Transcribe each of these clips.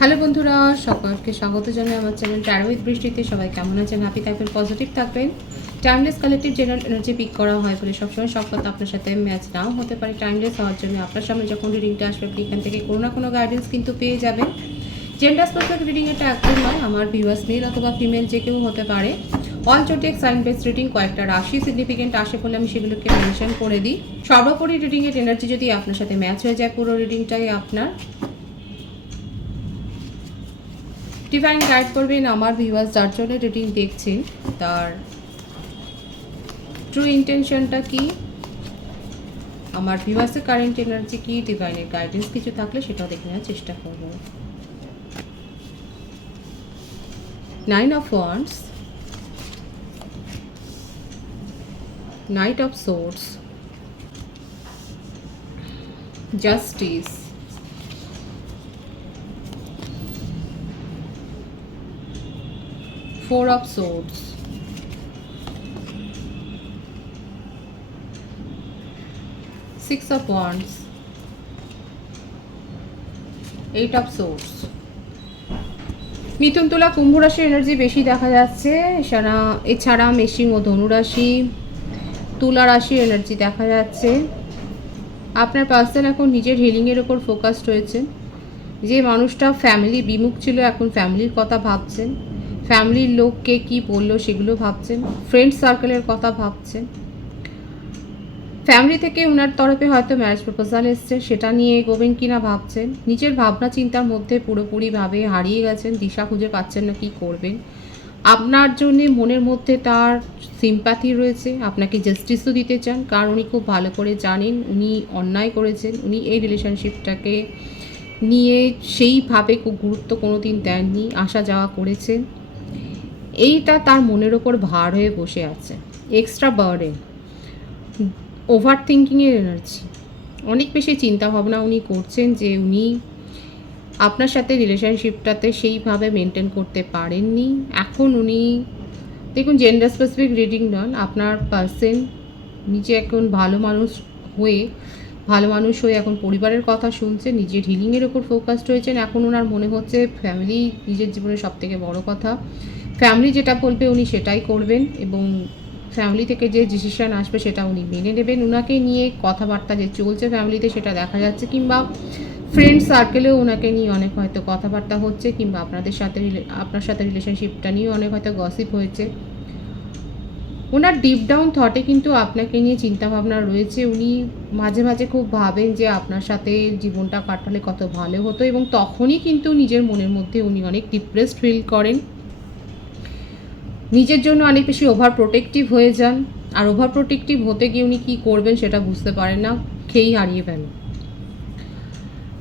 Hello বন্ধুরা, সকলকে স্বাগত জানাই আমার চ্যানেল ট্যারোইথ বৃষ্টিতে। সবাই কেমন আছেন? হ্যাপি থাকবেন পজিটিভ থাকবেন। Timeless collective general energy pick করা হয় বলে সবসময় সব কথা আপনার সাথে ম্যাচ নাও হতে পারে। টাইমলেস হওয়ার জন্য আপনার সামনে যখন রিডিংটা আসবে, আপনি এখান থেকে কোনো না কোনো গাইডেন্স কিন্তু পেয়ে যাবেন। জেন্ডার স্পেসিফিক রিডিং এটা একদম নয়। আমার ভিউয়ার্স মেল অথবা ফিমেল যে কেউ হতে পারে। All zodiac sign base reading কয়েকটা রাশি সিগনিফিকেন্ট আসে বলে আমি সেগুলোকে মেনশন করে দিই। সর্বোপরি রিডিংয়ের এনার্জি যদি আপনার সাথে ম্যাচ হয়ে যায়, পুরো রিডিংটাই আপনার। ডিভাইন গাইড করবেন আমার ভিউয়ার্স যার জন্য রিডিং দেখছেন, তার ট্রু ইন্টেনশনটা কি? আমার ভিউয়ার্সের কারেন্ট এনার্জি কি? ডিভাইনের গাইডেন্স কিছু থাকলে সেটাও দেখে নেওয়ার চেষ্টা করব। Nine of wands knight of swords justice Four of Swords. Six of Wands. Eight of Swords. মিথুন তুলা কুম্ভ রাশির এনার্জি বেশি দেখা যাচ্ছে, এছাড়া এছাড়া মেশিং ও ধনুরাশি, তুলা রাশির এনার্জি দেখা যাচ্ছে আপনার পার্সন এখন নিজের হিলিংয়ের ওপর ফোকাসড রয়েছে যে মানুষটা ফ্যামিলি বিমুখ ছিল, এখন ফ্যামিলির কথা ভাবছেন ফ্যামিলির লোককে কি বলল সেগুলো ভাবছেন? ফ্রেন্ড সার্কেলের কথা ভাবছেন? ফ্যামিলি থেকে ওনার তরফে হয়তো ম্যারেজ প্রপোজাল এসছে, সেটা নিয়ে এগোবেন কিনা ভাবছেন? নিজের ভাবনা চিন্তার মধ্যে পুরোপুরিভাবে হারিয়ে গেছেন, দিশা খুঁজে পাচ্ছেন না কী করবেন? আপনার জন্যে মনের মধ্যে তার সিম্প্যাথি রয়েছে, আপনাকে জাস্টিসও দিতে চান, কারণ উনি খুব ভালো করে জানেন, উনি অন্যায় করেছেন, উনি এই রিলেশনশিপটাকে নিয়ে সেইভাবে খুব গুরুত্ব কোনো দিন দেননি আসা যাওয়া করেছেন। এইটা তার মনের ওপর ভার হয়ে বসে আছে। এক্সট্রা বার্ডেন ওভার থিঙ্কিংয়ের এনার্জি অনেক বেশি চিন্তাভাবনা উনি করছেন যে উনি আপনার সাথে রিলেশনশিপটাতে সেইভাবে মেনটেন করতে পারেননি। এখন উনি, দেখুন জেন্ডার স্পেসিফিক রিডিং নন আপনার পার্সেন নিজে এখন ভালো মানুষ হয়ে, ভালো মানুষ হয়ে এখন পরিবারের কথা শুনছে, নিজের হিলিংয়ের ওপর ফোকাসড হয়েছেন। এখন ওনার মনে হচ্ছে ফ্যামিলি নিজের জীবনের সব থেকে বড় কথা। ফ্যামিলি যেটা বলবে উনি সেটাই করবেন এবং ফ্যামিলি থেকে যে ডিসিশন আসবে সেটা উনি মেনে নেবেন। ওনাকে নিয়ে কথাবার্তা যে চলছে ফ্যামিলিতে সেটা দেখা যাচ্ছে কিংবা ফ্রেন্ড সার্কেলেও ওনাকে নিয়ে অনেক হয়তো কথাবার্তা হচ্ছে কিংবা আপনাদের সাথে আপনার সাথে রিলেশনশিপটা নিয়ে অনেক হয়তো গসিপ হয়েছে। ওনার ডিপ ডাউন থটে কিন্তু আপনাকে নিয়ে চিন্তাভাবনা রয়েছে। উনি মাঝে মাঝে খুব ভাবেন যে আপনার সাথে জীবনটা কাটালে কত ভালো হতো এবং তখনই কিন্তু নিজের মনের মধ্যে উনি অনেক ডিপ্রেসড ফিল করেন। নিজের জন্য অনেক বেশি ওভার প্রোটেক্টিভ হয়ে যান। আর ওভার প্রোটেক্টিভ হতে গিয়ে উনি কী করবেন সেটা বুঝতে পারেন না, খেয়েই হারিয়ে ফেলেন।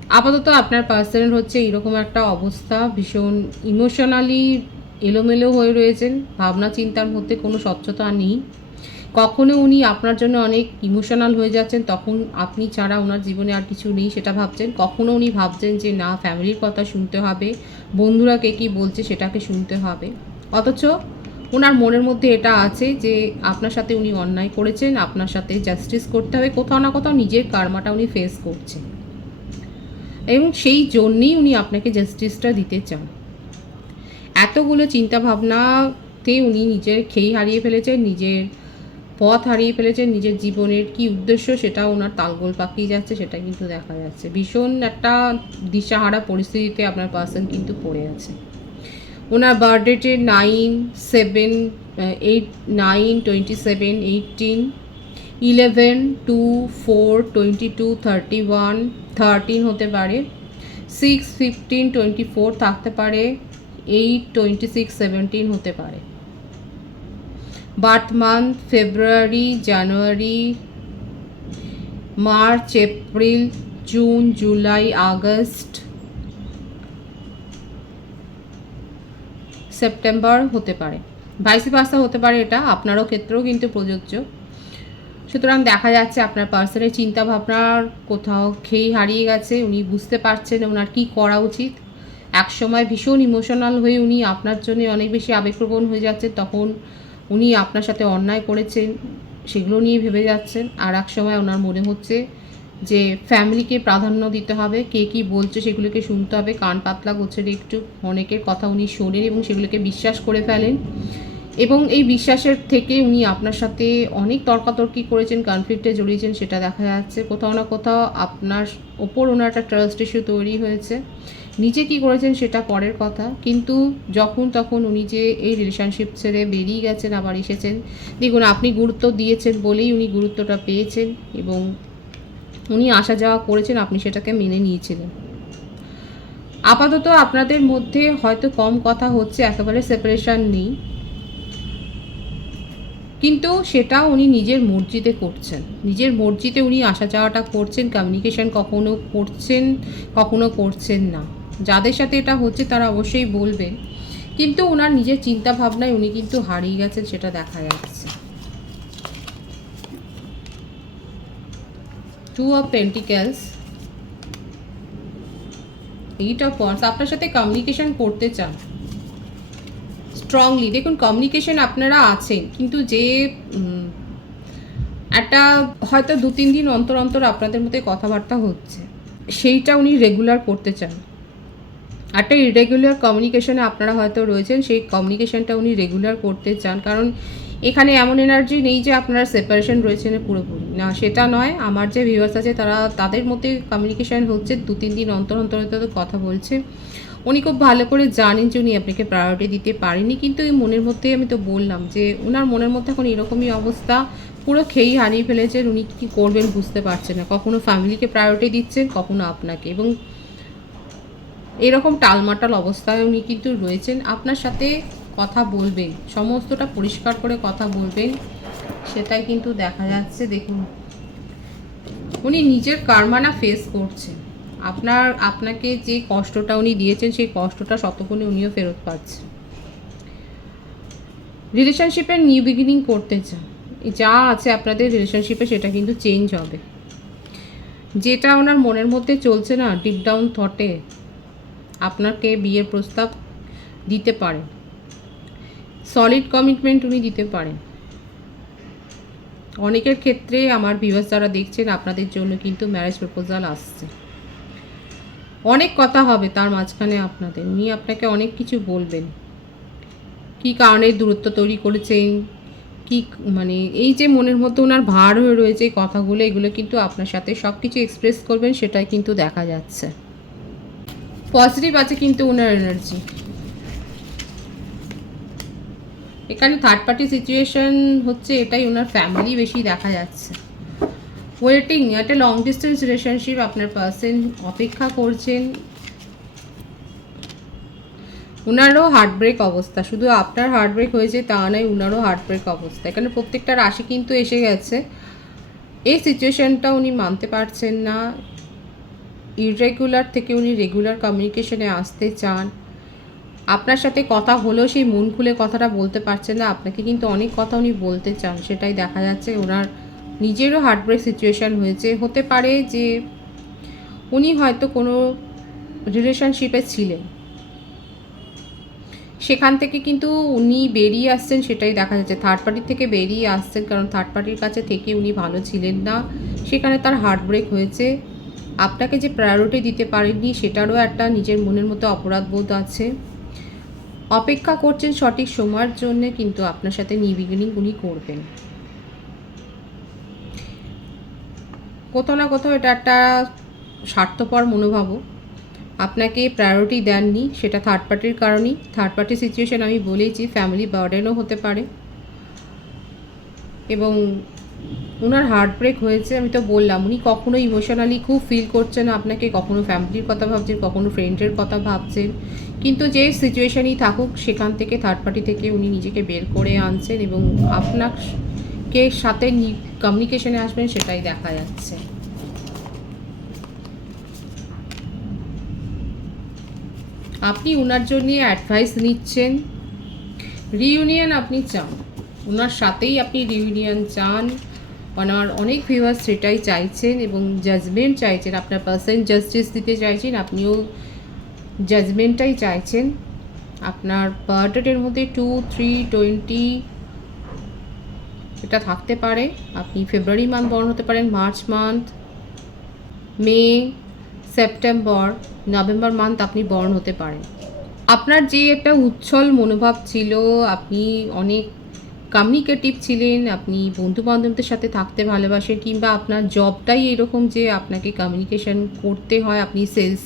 আপাতত আপনার পার্সনের হচ্ছে এরকম একটা অবস্থা, ভীষণ ইমোশনালি এলোমেলো হয়ে রয়েছেন, ভাবনা চিন্তার মধ্যে কোনো স্বচ্ছতা নেই। কখনো উনি আপনার জন্য অনেক ইমোশনাল হয়ে যাচ্ছেন, তখন আপনি ছাড়া ওনার জীবনে আর কিছু নেই সেটা ভাবছেন। কখনো উনি ভাবছেন যে না ফ্যামিলির কথা শুনতে হবে, বন্ধুরা কে কী বলছে সেটাকে শুনতে হবে। অথচ ওনার মনের মধ্যে এটা আছে যে আপনার সাথে উনি অন্যায় করেছেন, আপনার সাথে জাস্টিস করতে হবে, কোথাও না কোথাও নিজের কার্মাটা উনি ফেস করছেন। এবং সেই জন্যেই উনি আপনাকে জাস্টিসটা দিতে চান। এতগুলো চিন্তাভাবনাতে উনি নিজের খেই হারিয়ে ফেলেছেন, নিজের পথ হারিয়ে ফেলেছেন, নিজের জীবনের কি উদ্দেশ্য সেটা ওনার তালগোল পাকিয়ে যাচ্ছে, সেটা কিন্তু দেখা যাচ্ছে। ভীষণ একটা দিশাহারা পরিস্থিতিতে আপনার পার্সন কিন্তু পড়ে আছে। ওনার বার্থডেটে nine, seven eight, nine, twenty seven, eighteen, eleven, two, four, twenty two, thirty one, thirteen হতে পারে, সিক্স, ফিফটিন, টোয়েন্টি ফোর থাকতে পারে, এইট, টোয়েন্টি সিক্স, সেভেন্টিন হতে পারে। Birth month, February, January, March, April, June, July, August September হতে পারে। Vice versa হতে পারে এটা, আপনারও ক্ষেত্রেও কিন্তু প্রযোজ্য। সুতরাং দেখা যাচ্ছে আপনার পার্সনের চিন্তাভাবনার কোথাও খেই হারিয়ে গেছে, উনি বুঝতে পারছেন ওনার কি করা উচিত। এক সময় ভীষণ ইমোশনাল হয়ে উনি আপনার জন্য অনেক বেশি আবেগপ্রবণ হয়ে যাচ্ছে তখন উনি আপনার সাথে অন্যায় করেছেন, সেগুলো নিয়ে ভেবে যাচ্ছেন। আর এক সময় ওনার মনে হচ্ছে যে ফ্যামিলিকে প্রাধান্য দিতে হবে, কে কী বলছে সেগুলোকে শুনতে হবে, কান পাতলা গোছের একটু অনেকের কথা উনি শোনেন এবং সেগুলোকে বিশ্বাস করে ফেলেন। এবং এই বিশ্বাসের থেকে উনি আপনার সাথে অনেক তর্কাতর্কি করেছেন কনফ্লিক্টে জড়িয়েছেন, সেটা দেখা যাচ্ছে। কোথাও না কোথাও আপনার ওপর ওনার একটা ট্রাস্ট ইস্যু তৈরি হয়েছে। নিজে কি করেছেন সেটা পরের কথা। কিন্তু যখন তখন উনি যে এই রিলেশনশিপ ছেড়ে বেরিয়ে গেছেন, আবার এসেছেন, দেখুন, আপনি গুরুত্ব দিয়েছেন বলেই উনি গুরুত্বটা পেয়েছেন এবং উনি আসা যাওয়া করেছেন, আপনি সেটাকে মেনে নিয়েছিলেন। আপাতত আপনাদের মধ্যে হয়তো কম কথা হচ্ছে, একেবারে সেপারেশন নেই। কিন্তু সেটা উনি নিজের মর্জিতে করছেন। নিজের মর্জিতে উনি আসা যাওয়াটা করছেন কমিউনিকেশন কখনো করছেন কখনো করছেন না। যাদের সাথে এটা হচ্ছে, তারা অবশ্যই বলবেন কিন্তু ওনার নিজের চিন্তা ভাবনায় উনি কিন্তু হারিয়ে গেছেন, সেটা দেখা যাচ্ছে। Two of pentacles eight of wands আপনার সাথে কমিউনিকেশন করতে চান। স্ট্রংলি দেখুন কমিউনিকেশন আপনারা আছেন, কিন্তু যে একটা হয়তো দু, তিন দিন অন্তর অন্তর আপনাদের মধ্যে কথাবার্তা হচ্ছে, সেইটা উনি রেগুলার করতে চান। একটা ইরেগুলার কমিউনিকেশনে আপনারা হয়তো রয়েছেন, সেই কমিউনিকেশনটা উনি রেগুলার করতে চান, কারণ এখানে এমন এনার্জি নেই যে আপনারা সেপারেশন রয়েছেন পুরোপুরি। না, সেটা নয়, আমার যে ভিউয়ার্স আছে তারা তাদের মধ্যে কমিউনিকেশন হচ্ছে, দু, তিন দিন অন্তর অন্তর হয়তো কথা বলছে। উনি খুব ভালো করে জানেন যে উনি আপনাকে প্রায়োরিটি দিতে পারেনি, কিন্তু এই মনের মধ্যেই আমি তো বললাম যে ওনার মনের মধ্যে এখন এরকমই অবস্থা। পুরো খেয়েই হারিয়ে ফেলেছেন, উনি কী করবেন বুঝতে পারছেন না। কখনো ফ্যামিলিকে প্রায়োরিটি দিচ্ছেন, কখনো আপনাকে। এবং এরকম টালমাটাল অবস্থায় উনি কিন্তু রয়েছেন। আপনার সাথে কথা বলবেন, সমস্তটা পরিষ্কার করে কথা বলবেন, সেটাই কিন্তু দেখা যাচ্ছে, দেখুন। উনি নিজের কারমানা ফেস করছেন আপনার, আপনাকে যে কষ্টটা উনি দিয়েছেন, সেই কষ্টটা শতগুণে উনিও ফেরত পাচ্ছেন রিলেশনশিপের নিউ বিগিনিং করতে চান যা আছে আপনাদের রিলেশনশিপে সেটা কিন্তু চেঞ্জ হবে। যেটা ওনার মনের মধ্যে চলছে না ডিপ ডাউন থটে আপনাকে বিয়ের প্রস্তাব দিতে পারেন সলিড কমিটমেন্ট উনি দিতে পারেন। অনেকের ক্ষেত্রে আমার ভিউয়ার্স যারা দেখছেন, আপনাদের জন্য কিন্তু ম্যারেজ প্রপোজাল আসছে। অনেক কথা হবে তার মাঝখানে আপনাদের। উনি আপনাকে অনেক কিছু বলবেন। কি কারণে দূরত্ব তৈরি করেছেন? কি মানে এই যে মনের মধ্যে ওনার ভার হয়ে রয়েছে কথাগুলো, এগুলো কিন্তু আপনার সাথে সব কিছু এক্সপ্রেস করবেন, সেটাই কিন্তু দেখা যাচ্ছে। পজিটিভ আছে কিন্তু ওনার এনার্জি এখানে থার্ড পার্টি সিচুয়েশন হচ্ছে এটাই ওনার ফ্যামিলি বেশি দেখা যাচ্ছে। ওয়েটিং একটা লং ডিস্টেন্স রিলেশনশিপ আপনার পার্সন অপেক্ষা করছেন। ওনারও হার্টব্রেক অবস্থা, শুধু আপনার হার্টব্রেক হয়েছে তা নয় ওনারও হার্টব্রেক অবস্থা। এখানে প্রত্যেকটা রাশি কিন্তু এসে গেছে। এই সিচুয়েশনটা উনি মানতে পারছেন না। ইরেগুলার থেকে উনি রেগুলার কমিউনিকেশনে আসতে চান। আপনার সাথে কথা হলেও সেই মন খুলে কথাটা বলতে পারছেন না। আপনাকে কিন্তু অনেক কথা উনি বলতে চান, সেটাই দেখা যাচ্ছে। ওনার নিজেরও হার্টব্রেক সিচুয়েশান হয়েছে। হতে পারে যে উনি হয়তো কোনো রিলেশনশিপে ছিলেন। সেখান থেকে কিন্তু উনি বেরিয়ে আসছেন, সেটাই দেখা যাচ্ছে। থার্ড পার্টির থেকে বেরিয়ে আসছেন, কারণ থার্ড পার্টির কাছে থেকে উনি ভালো ছিলেন না। সেখানে তার হার্টব্রেক হয়েছে। আপনাকে যে প্রায়োরিটি দিতে পারেননি, সেটারও একটা নিজের মনের মতো অপরাধ বোধ আছে। অপেক্ষা করছেন সঠিক সময়ের জন্য কিন্তু আপনার সাথে নিবিগিনিং উনি করবেন। কোথাও না কোথাও এটা একটা স্বার্থপর মনোভাবও। আপনাকে প্রায়োরিটি দেননি, সেটা থার্ড পার্টির কারণেই। থার্ড পার্টি সিচুয়েশন আমি বলেইছি ফ্যামিলি বার্ডেনও হতে পারে। এবং ওনার হার্ট ব্রেক হয়েছে, আমি তো বললাম, উনি কখনো ইমোশনালি খুব ফিল করছেন আপনাকে কখনো ফ্যামিলির কথা ভাবছেন, কখনো ফ্রেন্ডের কথা ভাবছেন। কিন্তু যে সিচুয়েশনই থাকুক, সেখান থেকে থার্ড পার্টি থেকে উনি নিজেকে বের করে আনছেন এবং আপনাকে সাথে কমিউনিকেশনে আসবেন, সেটাই দেখা যাচ্ছে। আপনি ওনার জন্য অ্যাডভাইস নিচ্ছেন। রিউনিয়ন আপনি চান। ওনার সাথেই আপনি রিউনিয়ন চান। ওনার অনেক ভিউয়ার্স সেটাই চাইছেন এবং জাজমেন্ট চাইছেন, আপনার পার্সন জাস্টিস দিতে চাইছেন, আপনিও জাজমেন্টটাই চাইছেন। আপনার বার্থডেটের মধ্যে টু থ্রি টোয়েন্টি এটা থাকতে পারে। আপনি ফেব্রুয়ারি মান্থ বর্ণ হতে পারেন March month May September November month আপনি বর্ন হতে পারেন। আপনার যে একটা উচ্ছল মনোভাব ছিল, আপনি অনেক কমিউনিকেটিভ ছিলেন, আপনি বন্ধু বান্ধবদের সাথে থাকতে ভালোবাসেন কিংবা আপনার জবটাই এরকম যে আপনাকে কমিউনিকেশন করতে হয়, আপনি সেলস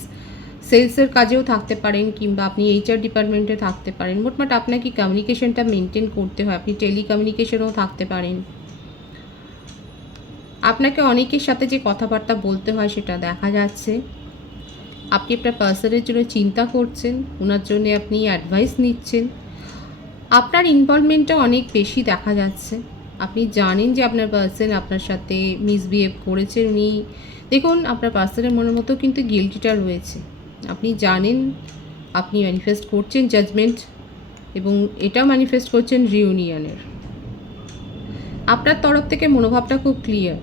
সেলসের কাজেও থাকতে পারেন কিংবা আপনি এইচআর ডিপার্টমেন্টে থাকতে পারেন। মোটমাট আপনাকে কমিউনিকেশনটা মেনটেন করতে হয়, আপনি টেলিকমিউনিকেশনেও থাকতে পারেন। আপনাকে অনেকের সাথে যে কথাবার্তা বলতে হয় সেটা দেখা যাচ্ছে। আপনি আপনার পার্সনের জন্য চিন্তা করছেন, ওনার জন্য আপনি অ্যাডভাইস নিচ্ছেন। আপনার ইনভলভমেন্টটা অনেক বেশি দেখা যাচ্ছে। আপনি জানেন যে আপনার পার্সন আপনার সাথে মিসবিহেভ করেছেন উনি। দেখুন, আপনার পার্সনের মনের মতো কিন্তু গিলটিটা রয়েছে। আপনি জানেন, আপনি ম্যানিফেস্ট করছেন জাজমেন্ট এবং এটাও ম্যানিফেস্ট করছেন রিউনিয়নের আপনার তরফ থেকে মনোভাবটা খুব ক্লিয়ার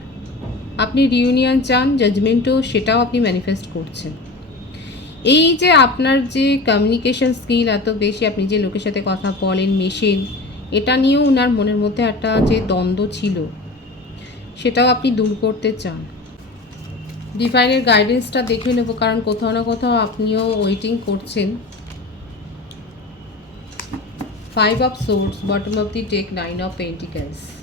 আপনি রিউনিয়ন চান জাজমেন্টও সেটাও আপনি ম্যানিফেস্ট করছেন। এই যে আপনার যে কমিউনিকেশন স্কিল এত বেশি, আপনি যে লোকের সাথে কথা বলেন, মেশেন, এটা নিয়েও ওনার মনের মধ্যে একটা যে দ্বন্দ্ব ছিল, সেটাও আপনি দূর করতে চান। ডিভাইনের গাইডেন্সটা দেখে নেব, কারণ কোথাও না কোথাও আপনিও ওয়েটিং করছেন। Five of swords bottom of the deck nine of pentacles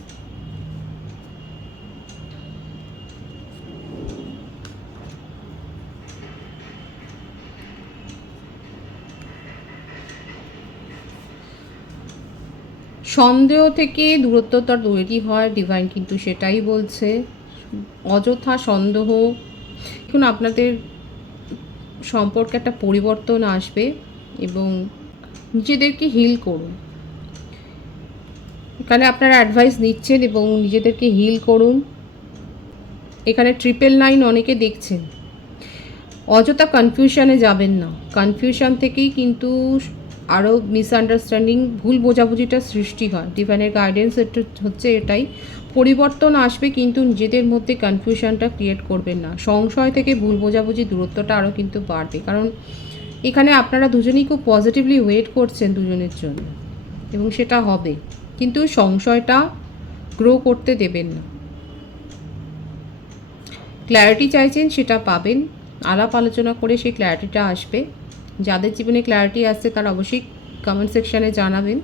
সন্দেহ থেকে দূরত্ব দূরত্বতা তৈরি হয় ডিভাইন কিন্তু সেটাই বলছে। অযথা সন্দেহ। এখন আপনাদের সম্পর্কে একটা পরিবর্তন আসবে এবং নিজেদেরকে হিল করুন। এখানে আপনারা অ্যাডভাইস নিচ্ছেন এবং নিজেদেরকে হিল করুন। এখানে ট্রিপল নাইন অনেকে দেখছেন। অযথা কনফিউশনে যাবেন না। কনফিউশন থেকেই কিন্তু আরও মিসআন্ডারস্ট্যান্ডিং ভুল বোঝাবুঝিটা সৃষ্টি হয়। ডিভাইনের গাইডেন্স হচ্ছে এটাই। পরিবর্তন আসবে কিন্তু নিজেদের মধ্যে কনফিউশনটা ক্রিয়েট করবেন না। সংশয় থেকে ভুল বোঝাবুঝি দূরত্বটা আরও কিন্তু বাড়বে। কারণ এখানে আপনারা দুজনেই খুব পজিটিভলি ওয়েট করছেন দুজনের জন্য। এবং সেটা হবে। কিন্তু সংশয়টা গ্রো করতে দেবেন না। ক্ল্যারিটি চাইছেন সেটা পাবেন। আলাপ আলোচনা করে সেই ক্ল্যারিটিটা আসবে। যাদের জীবনে ক্ল্যারিটি আসছে তারা অবশ্যই কমেন্ট সেকশানে জানাবেন।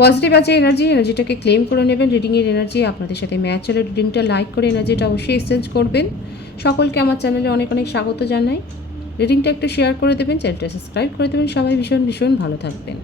পজিটিভ আছে এনার্জি এনার্জিটাকে ক্লেম করে নেবেন। রিডিংয়ের এনার্জি আপনাদের সাথে ম্যাচ হলে রিডিংটা লাইক করে এনার্জিটা অবশ্যই এক্সচেঞ্জ করবেন। সকলকে আমার চ্যানেলে অনেক অনেক স্বাগত জানাই। রিডিংটা একটু শেয়ার করে দেবেন চ্যানেলটা সাবস্ক্রাইব করে দেবেন। সবাই ভীষণ ভীষণ ভালো থাকবেন।